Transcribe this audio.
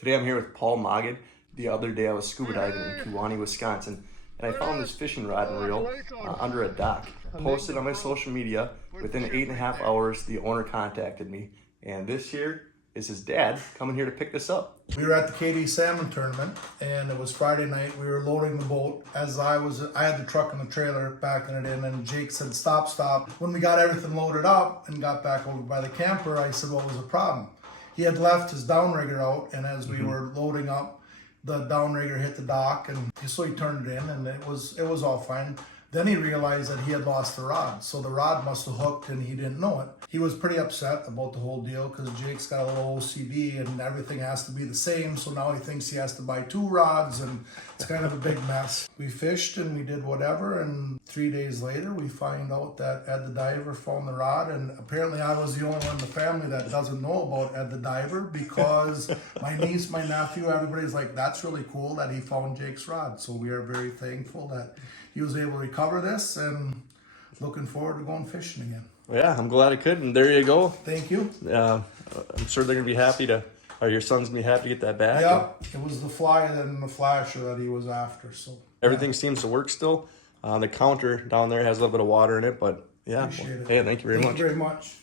Today I'm here with Paul Mogged. The other day I was scuba diving in Kewaunee, Wisconsin, and I found this fishing rod and reel under a dock. Posted on my social media. Within 8.5 hours, the owner contacted me, and this here is his dad coming here to pick this up. We were at the KD Salmon Tournament, and it was Friday night. We were loading the boat. I had the truck and the trailer backing it in, and Jake said, stop. When we got everything loaded up and got back over by the camper, I said, what was the problem? He had left his downrigger out, and as we were loading up, the downrigger hit the dock, and so he turned it in, and it was all fine. Then he realized that he had lost the rod, so the rod must have hooked and he didn't know it. He was pretty upset about the whole deal because Jake's got a little OCD and everything has to be the same, so now he thinks he has to buy 2 rods, and it's kind of a big mess. We fished and we did whatever, and 3 days later we find out that Ed the Diver found the rod, and apparently I was the only one in the family that doesn't know about Ed the Diver because my niece, my nephew, everybody's like, that's really cool that he found Jake's rod. So we are very thankful that he was able to recover this, and looking forward to going fishing again. Yeah, I'm glad I could, and there you go. Thank you. I'm sure they're gonna be happy to, or your son's gonna be happy to get that back. Yeah, it was the fly and the flasher that he was after. So Everything seems to work still. The counter down there has a little bit of water in it, but yeah. appreciate it. Hey, thank you very much. Thank you very much.